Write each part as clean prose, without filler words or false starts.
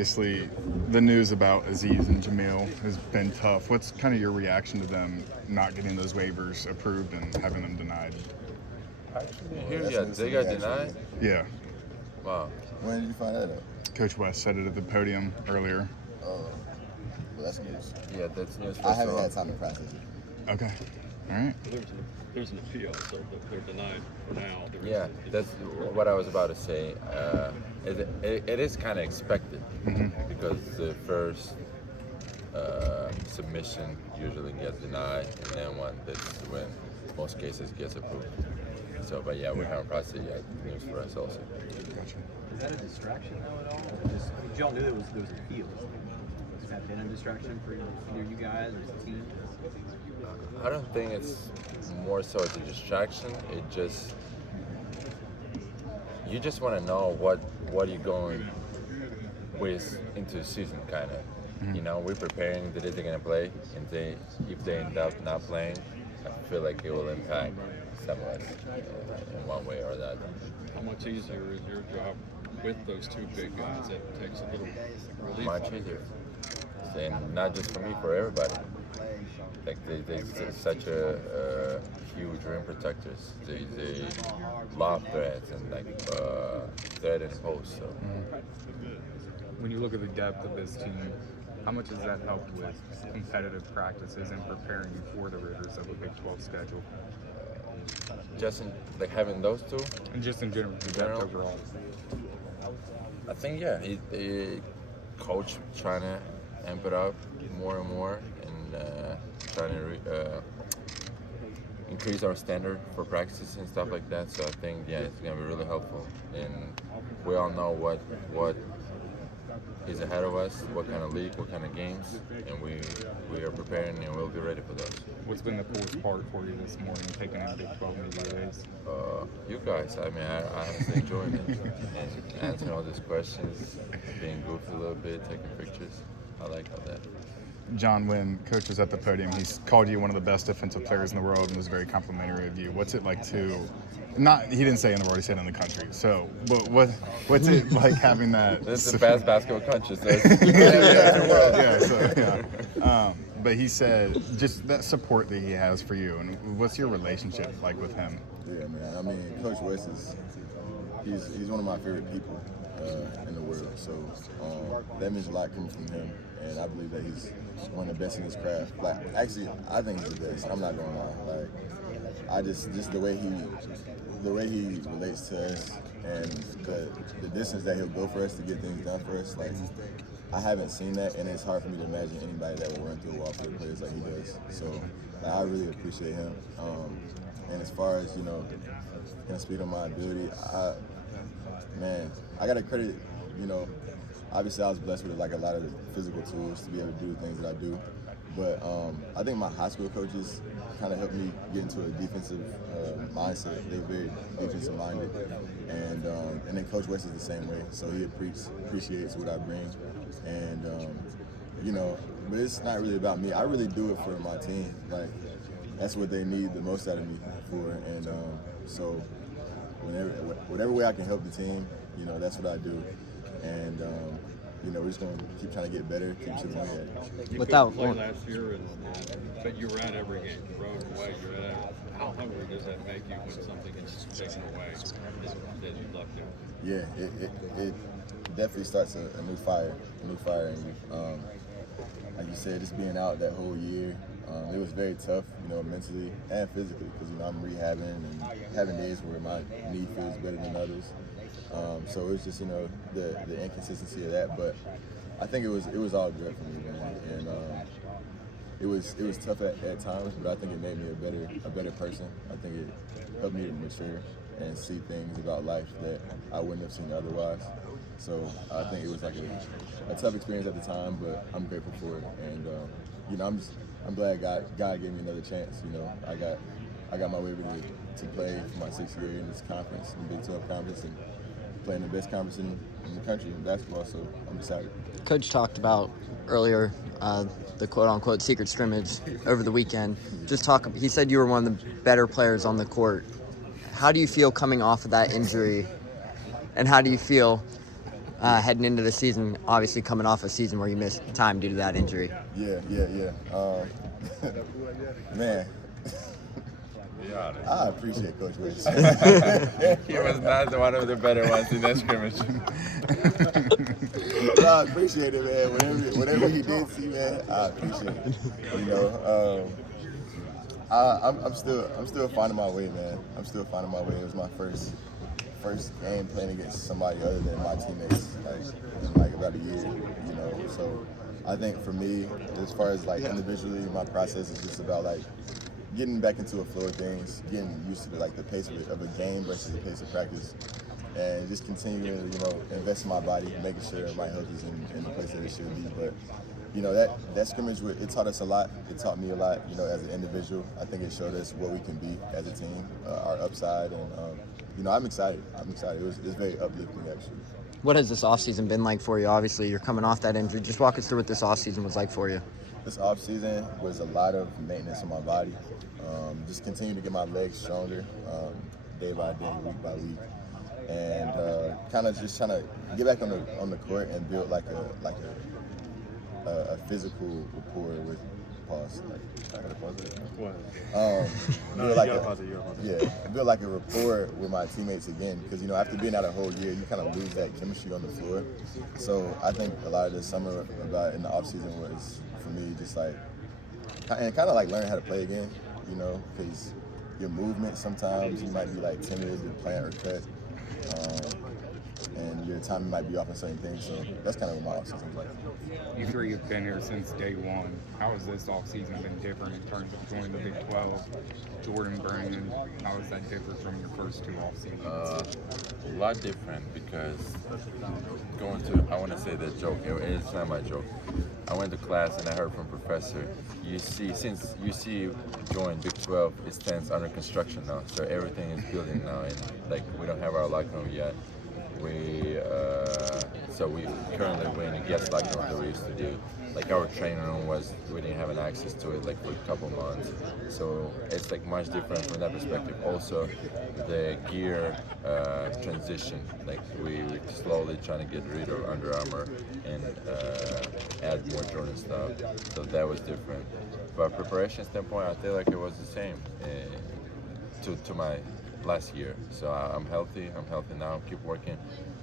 Obviously, the news about Aziz and Jamil has been tough. What's kind of your reaction to them not getting those waivers approved and having them denied? They got denied? Yeah. Wow. When did you find that out? Coach West said it at the podium earlier. Well, that's news. Yeah, that's news. I haven't had time to process it. Okay. All right. There's an appeal, so they're denied for now. Yeah, that's what I was about to say. It is kind of expected because the first submission usually gets denied, and then when most cases gets approved. So, but yeah, we haven't processed it yet. News for us also. Gotcha. Is that a distraction though at all? Just, y'all knew there was an appeal. Has that been a distraction for either you guys or the team? I don't think it's more so it's a distraction. It just you just want to know what you're going with into the season, kind of. You know, we're preparing the day they're gonna play, and if they end up not playing, I feel like it will impact some of us in one way or the other. How much easier is your job with those two big guys? That takes a little relief. Much easier, and not just for me, for everybody. Like they're such a huge rim protectors. They lob threats and thread and post. So. When you look at the depth of this team, how much has that helped with competitive practices and preparing you for the rigors of a Big 12 schedule? Just in, like having those two, And just in general, the depth overall. I think coach trying to amp it up more and more, and trying to increase our standard for practices and stuff like that. So I think it's gonna be really helpful, and we all know what is ahead of us, what kind of league, what kind of games, and we are preparing and we'll be ready for those. What's been the coolest part for you this morning, taking in Big 12 media days? You guys, I mean, I honestly enjoyed it, and answering all these questions, being goofy a little bit, taking pictures. I like all that. John, when Coach was at the podium, he's called you one of the best defensive players in the world and was very complimentary of you. What's it like to, he didn't say in the world, he said in the country. So, but what's it like having that? It's the best basketball country, so but he said just that support that he has for you, and what's your relationship like with him? Yeah, man. I mean, Coach West he's one of my favorite people in the world. So that means a lot coming from him, and I believe that he's one of the best in his craft. Like, actually, I think he's the best. I'm not gonna lie. Like, I just the way he relates to us, and the distance that he'll go for us to get things done for us. Like, I haven't seen that, and it's hard for me to imagine anybody that will run through a wall for the players like he does. So I really appreciate him. And as far as, can I speak on my ability, I got to credit, obviously I was blessed with like a lot of the physical tools to be able to do the things that I do. But I think my high school coaches kind of helped me get into a defensive mindset. They're very defensive minded, and then Coach West is the same way. So he appreciates what I bring, and but it's not really about me. I really do it for my team. Like, that's what they need the most out of me for, and so whatever way I can help the team, that's what I do, and. We're just going to keep trying to get better, keep chipping away at it. You couldn't play last year, but you were at every game, road and away. You're at. How hungry does that make you when something is taken away that you love doing? Yeah, it definitely starts a new fire in you. Like you said, just being out that whole year, it was very tough, mentally and physically, because I'm rehabbing and having days where my knee feels better than others. So it was just, the inconsistency of that, but I think it was all good for me, man. And it was tough at times, but I think it made me a better person. I think it helped me to mature and see things about life that I wouldn't have seen otherwise. So I think it was like a tough experience at the time, but I'm grateful for it. And I'm glad God gave me another chance. I got my waiver to play for my 6th year in this conference, in the Big 12 conference, and playing the best conference in the country in basketball, so I'm excited. Coach talked about earlier the quote-unquote secret scrimmage over the weekend. He said you were one of the better players on the court. How do you feel coming off of that injury, and how do you feel heading into the season, obviously coming off a season where you missed time due to that injury? Yeah. Man, Be honest. I appreciate Coach Wentz. He was not one of the better ones in that scrimmage. I appreciate it, man. Whatever he did see, man, I appreciate it. You know, I'm still finding my way, man. I'm still finding my way. It was my first game playing against somebody other than my teammates, in about a year. You know, so I think for me, as far as like individually, my process is just about like getting back into a flow of things, getting used to the pace of a game versus the pace of practice, and just continuing to, invest in my body, making sure my health is in the place that it should be. But, that scrimmage, it taught us a lot. It taught me a lot, as an individual. I think it showed us what we can be as a team, our upside, and, I'm excited. It was very uplifting, actually. What has this offseason been like for you? Obviously, you're coming off that injury. Just walk us through what this offseason was like for you. This offseason was a lot of maintenance on my body. Just continue to get my legs stronger day by day, week by week, and kind of just trying to get back on the court and build like a physical rapport with pause. I gotta pause it. Build like a rapport with my teammates again, because after being out a whole year, you kind of lose that chemistry on the floor. So I think a lot of the summer about in the off season was for me just like and kind of like learning how to play again. Because your movement sometimes you might be like timid to plant or cut, and your timing might be off on certain things. So that's kind of what my offseason was like. You three have been here since day one. How has this offseason been different in terms of joining the Big 12? Jordan, Brandon, how does that differ from your first two off seasons? A lot different because I want to say the joke, it's not my joke. I went to class and I heard from professor, since UC joined Big 12, it stands under construction now. So everything is building now, and we don't have our locker room yet. So we currently we're in a guest locker room that we used to do. Our training room we didn't have an access to it for a couple months. So it's much different from that perspective. Also, the gear transition, we slowly trying to get rid of Under Armour and add more Jordan stuff. So that was different. But preparation standpoint, I feel like it was the same to my last year. So I'm healthy now. Keep working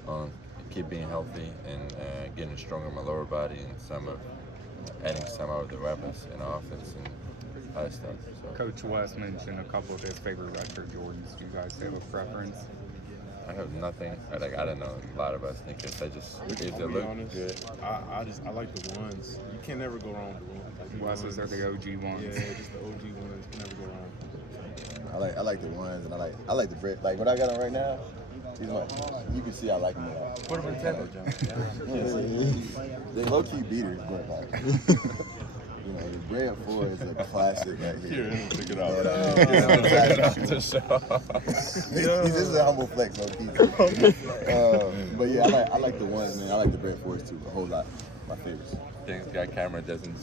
on keep being healthy and getting stronger in my lower body and adding some of the weapons in offense and other stuff. So. Coach West mentioned a couple of his favorite retro Jordans. Do you guys have a preference? I have nothing. I don't know a lot about sneakers. If they look good. I like the ones. You can never go wrong with the ones. West's are the OG ones. Yeah, just the OG ones. You can never go wrong. I like the ones, and I like the bread. What I got on right now, you can see I like them. Put them in the table, John. They low key beaters, but the bread 4 is a classic right here. Here, pick it out. This is a humble flex, low key. But yeah, I like the ones, man. I like the bread 4s too, a whole lot. My favorites. Thanks, God, camera doesn't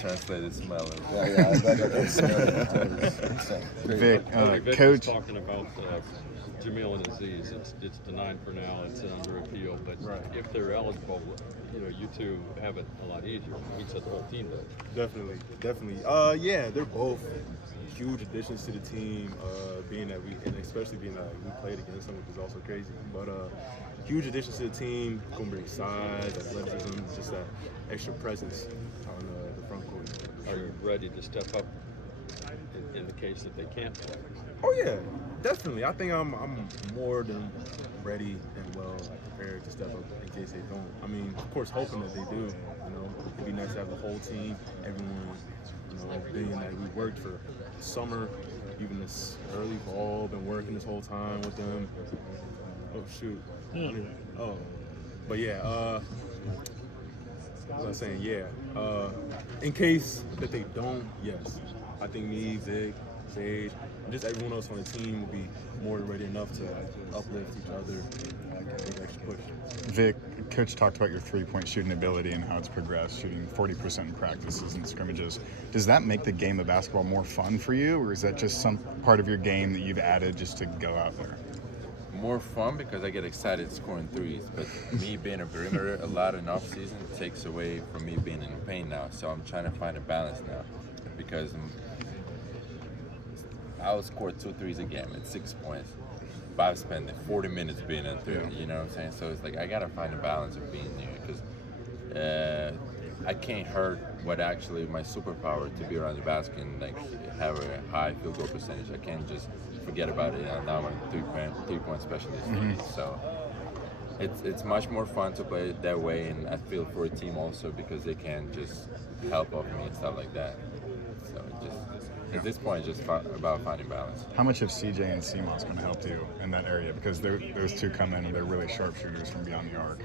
translate the smell. Yeah, I got that smell. Vic, Vic Coach. was talking about Jamil and Aziz. It's denied for now. It's under appeal. But if they're eligible, you two have it a lot easier. He said the whole team does. Definitely. Yeah, they're both huge additions to the team. Especially being that we played against them, which is also crazy. But huge additions to the team. Gonna bring size, athleticism, just that extra presence on the front court. Are you ready to step up in the case that they can't play? Oh yeah, definitely. I think I'm more than ready and well prepared to step up in case they don't. I mean, of course, hoping that they do. It'd be nice to have the whole team, everyone. Being that we worked for summer, even this early fall, been working this whole time with them. Oh shoot. But yeah. What I was saying, yeah. In case that they don't, yes. I think me, Vic, Sage, and just everyone else on the team will be more than ready enough to uplift each other and make an extra push. Vic, Coach talked about your three-point shooting ability and how it's progressed, shooting 40% in practices and scrimmages. Does that make the game of basketball more fun for you, or is that just some part of your game that you've added just to go out there? more fun because I get excited scoring threes. But me being a perimeter a lot in off season takes away from me being in the paint now. So I'm trying to find a balance now because I'll score 2 threes a game at 6 points. But I've spent 40 minutes being a three. You know what I'm saying? So it's like I gotta find a balance of being there because I can't hurt what actually my superpower to be around the basket and like have a high field goal percentage. I can't just forget about it. And now I'm a 3-point specialist. So it's much more fun to play it that way, and I feel for a team also because they can just help off me and stuff like that. So at this point, it's just about finding balance. How much of CJ and CMOS going to help you in that area? Because those two come in and they're really sharpshooters from beyond the arc.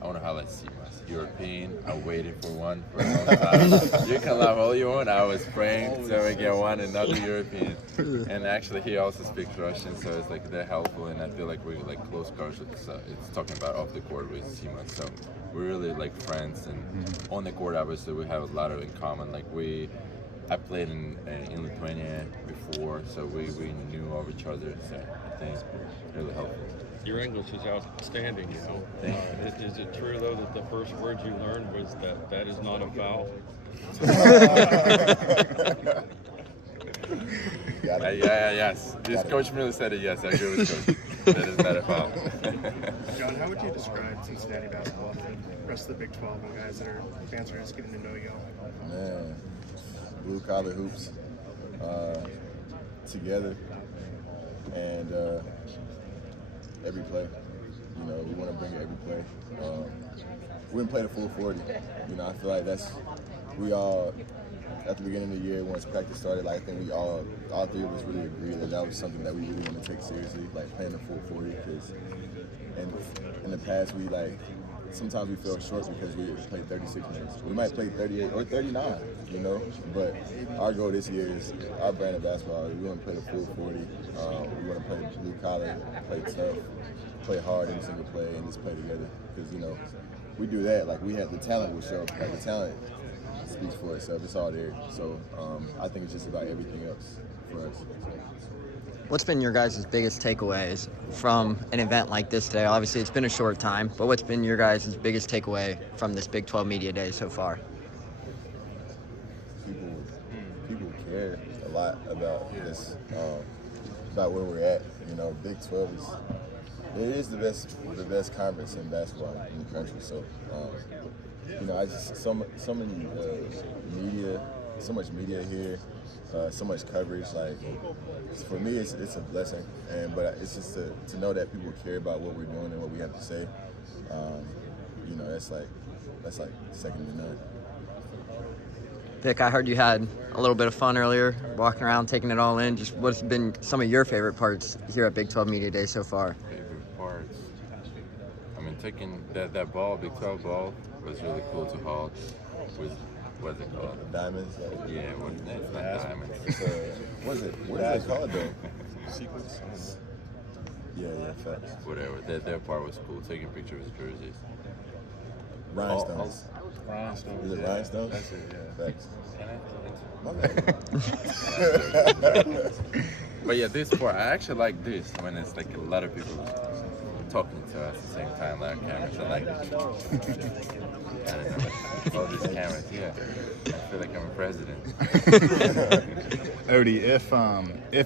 I want to highlight CMOS. European, I waited for one for a long time. You can laugh all you want. I was praying so we get another European. And actually, he also speaks Russian, so it's like they're helpful, and I feel like we're like close cousins. It's talking about off the court with CMOS. So we're really like friends, and on the court, obviously, we have a lot in common. Like I played in Lithuania before, so we knew of each other. So I think it's really helpful. Your English is outstanding, you know. Is it true, though, that the first word you learned was that is not a foul? Yes. This Coach Miller said it, yes. I agree with Coach. That is not a foul. John, how would you describe Cincinnati basketball to the rest of the Big 12 and guys that fans are just getting to know you? Man, blue collar hoops together, and every play. You know, we want to bring it every play. We didn't play the full 40. You know, I feel like we all, at the beginning of the year, once practice started, like, I think we all three of us really agreed that was something that we really want to take seriously, like playing the full 40. Because in the past, sometimes we fell short because we played 36 minutes. We might play 38 or 39, you know? But our goal this year is our brand of basketball. We want to play the full 40. We want to play blue collar, play tough, play hard in a single play, and just play together. Because, you know, we do that. Like, we have the talent will show up. Like, the talent speaks for itself. It's all there. So I think it's just about everything else for us. What's been your guys' biggest takeaways from an event like this today? Obviously, it's been a short time, but what's been your guys' biggest takeaway from this Big 12 Media Day so far? People care a lot about this, about where we're at. You know, Big 12 is the best conference in basketball in the country. So, you know, I just so many media, so much media here. So much coverage, like, for me, it's a blessing, but it's just to know that people care about what we're doing and what we have to say. You know, that's like second to none. Vic, I heard you had a little bit of fun earlier, walking around, taking it all in. Just what's been some of your favorite parts here at Big 12 Media Day so far? Favorite parts? I mean, taking that ball, Big 12 ball, was really cool to haul. What's it called? Diamonds? Yeah, it's not diamonds. What is it called though? Sequence? Yeah, facts. Whatever. That part was cool. Taking pictures of jerseys. Rhinestones. Rhinestones. Is it rhinestones? That's it, Yeah. Facts. My bad. But yeah, this part, I actually like this when it's like a lot of people talking to us at the same time, like cameras. I like it. I don't know. All these cameras, yeah. I feel like I'm a president. Ody, if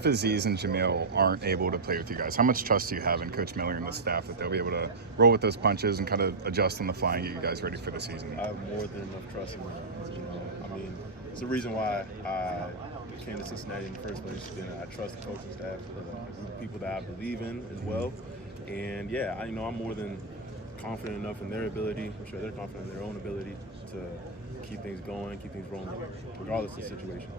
Aziz and Jamil aren't able to play with you guys, how much trust do you have in Coach Miller and the staff that they'll be able to roll with those punches and kind of adjust on the fly and get you guys ready for the season? I have more than enough trust in them. You know, I mean, it's the reason why I came to Cincinnati in the first place. You know, I trust the coaching staff, the people that I believe in as well. And yeah, I'm more than confident enough in their ability. I'm sure they're confident in their own ability to keep things going, keep things rolling, regardless of the situation.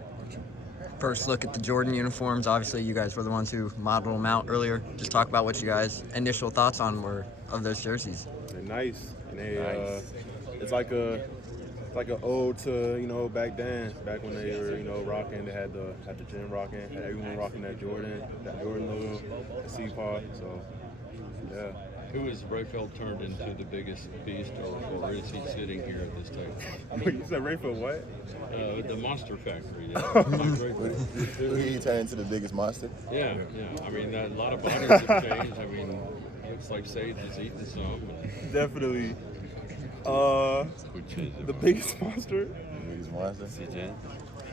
First look at the Jordan uniforms. Obviously, you guys were the ones who modeled them out earlier. Just talk about what you guys' initial thoughts on were of those jerseys. They're nice, and it's like an ode to back then, back when they were rocking. They had the gym rocking, had everyone rocking that Jordan logo, the C-Pod. So yeah. Who has Rayfield turned into the biggest beast, or is he sitting here at this table? Wait, you said Rayfield what? The Monster Factory. Yeah. Who did he turn into the biggest monster? Yeah. I mean, a lot of bodies have changed. I mean, looks like Sage is eating some. Definitely. The biggest monster. The biggest monster. CJ.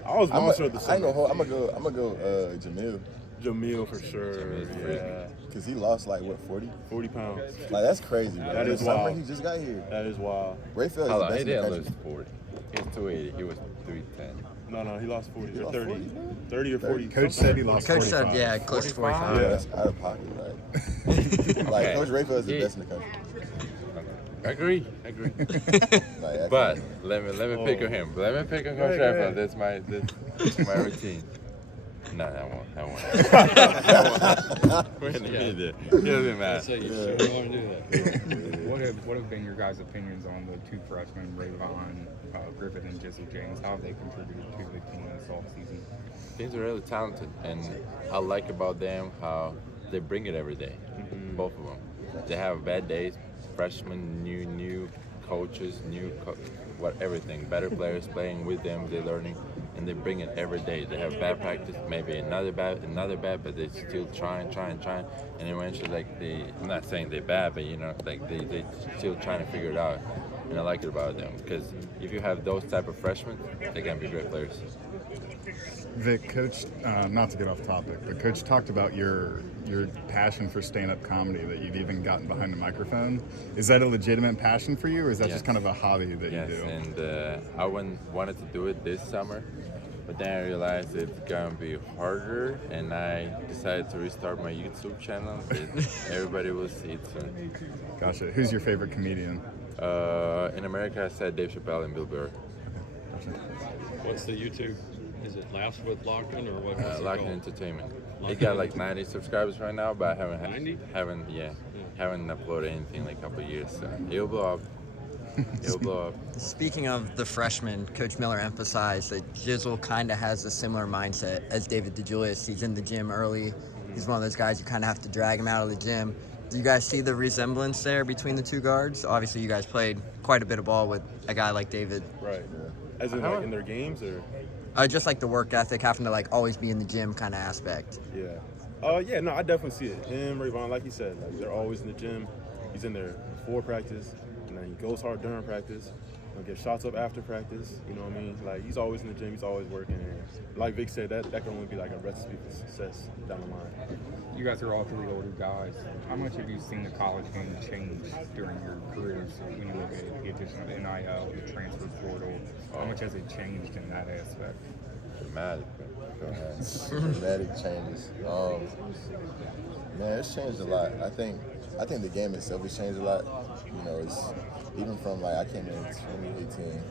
I was monster of the I ain't summer. I'm gonna go Jamil. Jamil for sure. Yeah. Cause he lost like what 40? 40 pounds. Like that's crazy, bro. That is Summer, wild. He just got here. That is wild. Rayfield is the Hold on, best he in the didn't country. lose 40. He was 280. He was 310. No, he lost 40 He or lost 30. 40, man? 30 or 40. Coach said he lost Coach 45. said, yeah, close to 45. Yeah. That's out of pocket, right? Like Coach Rayfield is the Yeah. best in the country. Agree. Like, But let me pick on him. Let me pick on Coach Yeah, Rayfield. yeah. That's my routine. No, I won't. We're in the media. He doesn't I matter. say you sure want to do that. What have been your guys' opinions on the two freshmen, Rayvon, Griffith, and Jizzle James? How have they contributed to the team this offseason? Things are really talented, and I like about them how they bring it every day. Both of them. They have bad days. Freshmen, new coaches, everything. Better players playing with them. They're learning, and they bring it every day. They have bad practice, maybe another bad, but they still trying, and eventually, I'm not saying they're bad, but they still trying to figure it out, and I like it about them because if you have those type of freshmen, they can be great players. Vic, Coach, not to get off topic, but Coach talked about your passion for stand-up comedy, that you've even gotten behind the microphone. Is that a legitimate passion for you, or is that Yes. just kind of a hobby that Yes, you do? and I wanted to do it this summer, but then I realized it's gonna be harder, and I decided to restart my YouTube channel. Everybody will see it soon. Gotcha. Who's your favorite comedian? In America, I said Dave Chappelle and Bill Burr. What's the YouTube? Is it Laughs with Lakhin or what? Lakhin Entertainment. It got like 90 subscribers right now, but I 90? haven't uploaded anything in like a couple of years. So it'll blow up. It'll blow up. Speaking of the freshmen, Coach Miller emphasized that Jizzle kind of has a similar mindset as David DeJulius. He's in the gym early. He's one of those guys you kind of have to drag him out of the gym. Do you guys see the resemblance there between the two guards? Obviously, you guys played quite a bit of ball with a guy like David. Right. As in like in their games or? Just like the work ethic, having to like always be in the gym kind of aspect. Yeah. Yeah, no, I definitely see it. Him, Rayvon, like he said, like they're always in the gym. He's in there before practice, and then he goes hard during practice. Get shots up after practice. You know what I mean? Like he's always in the gym. He's always working. And like Vic said, that can only be like a recipe for success down the line. You guys are all three older guys. How much have you seen the college game change during your careers when you look at the addition of NIL, the transfer portal? How much has it changed in that aspect? Dramatic. Go ahead. Dramatic changes. Man, it's changed a lot. I think the game itself has changed a lot. You know, it's even from like I came in 2018.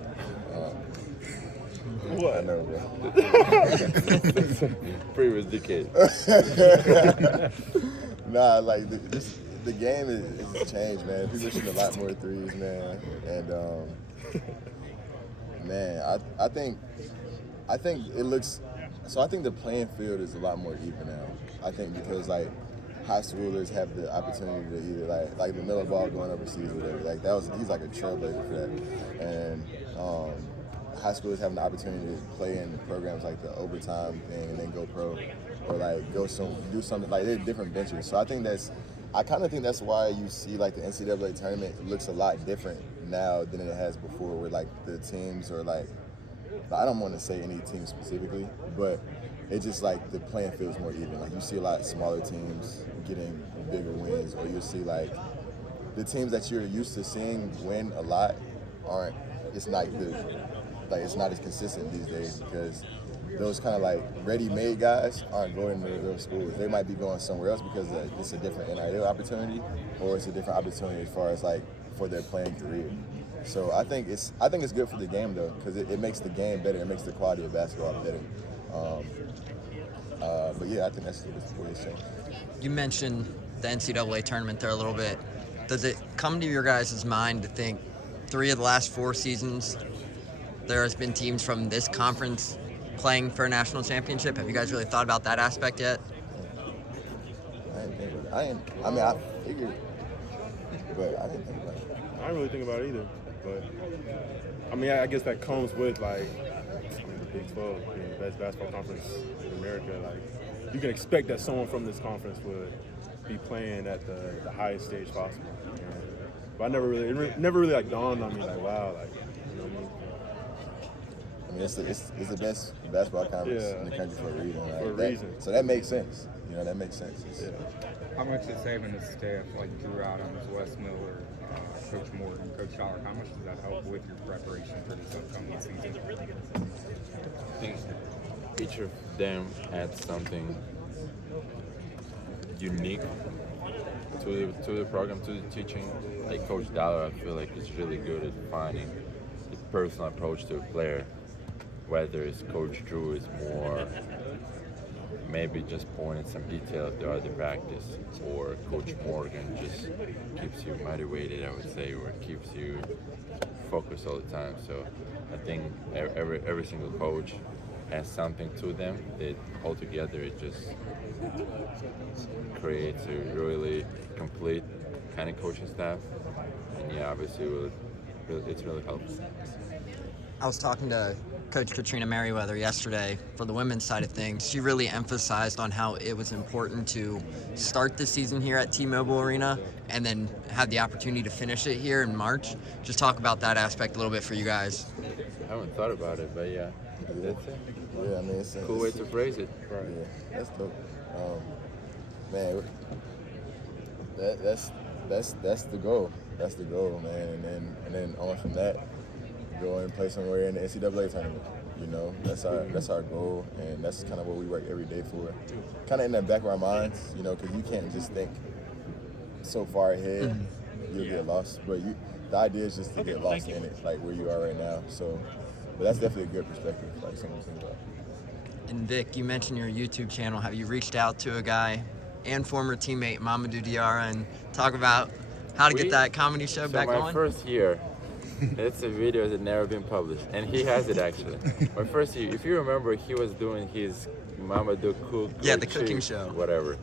What? I know, bro. Previous decade. Nah, like the game is changed, man. People shoot a lot more threes, man. And man, I think it looks. So I think the playing field is a lot more even now. I think because like high schoolers have the opportunity to either like the Miller Ball going overseas or whatever. Like he's like a trailblazer for that. And high schoolers having the opportunity to play in programs like the overtime thing and then go pro, or like do something like they're different ventures. So I kind of think that's why you see like the NCAA tournament looks a lot different now than it has before, where like the teams are like, I don't want to say any team specifically, but it's just like the playing field is more even. Like you see a lot smaller teams getting bigger wins, or you see like the teams that you're used to seeing win a lot it's not as consistent these days, because those kind of like ready-made guys aren't going to those schools. They might be going somewhere else because it's a different NIL opportunity, or it's a different opportunity as far as like for their playing career. So I think it's good for the game though, because it makes the game better. It makes the quality of basketball better. But yeah, I think that's what it's saying. You mentioned the NCAA tournament there a little bit. Does it come to your guys' mind to think 3 of the last 4 seasons there has been teams from this conference playing for a national championship? Have you guys really thought about that aspect yet? I figured but I didn't think about it. I didn't really think about it either. But I mean, I guess that comes with like the Big 12 being the best basketball conference in America. Like you can expect that someone from this conference would be playing at the highest stage possible. But it never really like dawned on me like, wow, like, you know what I mean? I mean, it's the best basketball conference in the country for a reason. Like, For a reason. So that makes sense. You know, that makes sense. How much is having the staff like Drew Adams, Wes Miller, Coach Morgan, Coach Dollar, how much does that help with your preparation for this upcoming season? I think each of them adds something unique to the program, to the teaching. Like Coach Dollar, I feel like is really good at finding the personal approach to a player. Whether it's Coach Drew is more maybe just pointing some detail at the other practice, or Coach Morgan just keeps you motivated, I would say, or keeps you focused all the time. So I think every single coach has something to them that altogether it just creates a really complete kind of coaching staff. And yeah, obviously it's really helped. I was talking to Coach Katrina Merriweather yesterday for the women's side of things. She really emphasized on how it was important to start the season here at T-Mobile Arena and then have the opportunity to finish it here in March. Just talk about that aspect a little bit for you guys. I haven't thought about it, but yeah, that's it. Yeah, I mean, it's Cool way to phrase it. Right. Yeah, that's dope. Man, that's the goal. That's the goal, man. And then on from that, go and play somewhere in the NCAA tournament. You know, that's our goal, and that's kind of what we work every day for. Kind of in the back of our minds, you know, because you can't just think so far ahead, you'll get lost. But the idea is just to get lost in it, like where you are right now. So, but that's definitely a good perspective, like something to think about. And Vic, you mentioned your YouTube channel. Have you reached out to a guy and former teammate Mamadou Diarra and talk about how to get that comedy show back my on? First year, it's a video that never been published, and he has it actually. My first year, if you remember, he was doing his Mamadou Cook. Yeah, the cooking show. Whatever.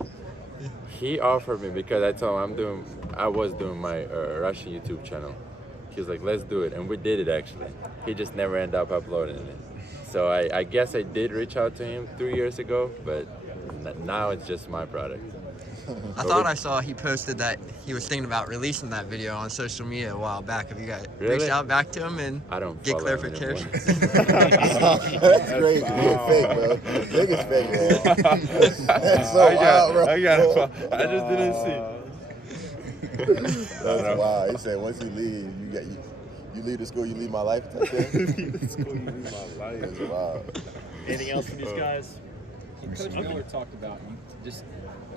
He offered me because I told him I was doing my Russian YouTube channel. He was like, let's do it, and we did it actually. He just never ended up uploading it. So I guess I did reach out to him 3 years ago, but now it's just my product. I thought I saw he posted that he was thinking about releasing that video on social media a while back. Have you guys reached out back to him and I don't get follow him clarification? That's crazy. You're fake, bro. Niggas fake, man. That's so wild, bro. I just didn't see. That's wild. He said once you leave, you leave the school, you leave my life. Type thing. Leave the school, you leave my life. That's wild. Anything else from these guys? Coach Miller talked about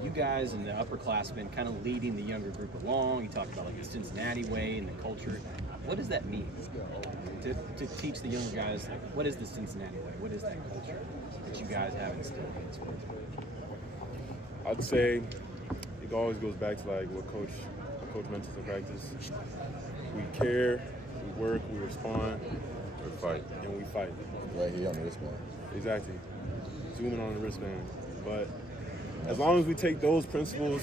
you guys and the upperclassmen kind of leading the younger group along. He talked about like the Cincinnati way and the culture. What does that mean to teach the younger guys? Like, what is the Cincinnati way? What is that culture that you guys have instilled in the sports? I'd say it always goes back to like what Coach mentions in practice. We care, we work, we respond, We fight. and we fight. Right here on the wristband. Exactly. Zooming on the wristband. But as long as we take those principles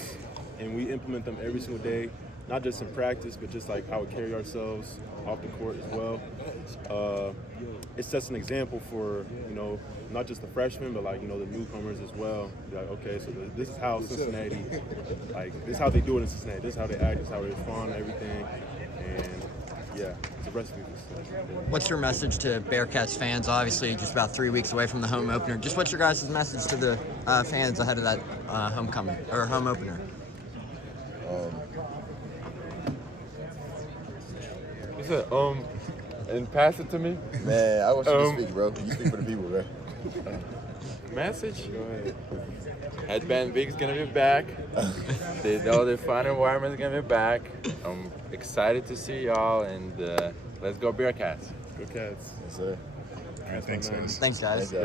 and we implement them every single day, not just in practice, but just like how we carry ourselves off the court as well, it sets an example for, you know, not just the freshmen, but like, you know, the newcomers as well. Be like, okay, so this is how Cincinnati, like, this is how they do it in Cincinnati. This is how they act, this is how they respond to everything. And yeah, it's a recipe for success. What's your message to Bearcats fans? Obviously, just about 3 weeks away from the home opener. Just what's your guys' message to the fans ahead of that homecoming or home opener? He said, and pass it to me. Man, I want you to speak, bro. You speak for the people, bro. Message. Headband Big's gonna be back. All the fun environment's gonna be back. I'm excited to see y'all, and let's go Bearcats. Good cats. Yes, sir. All right, thanks, guys. Thanks, guys.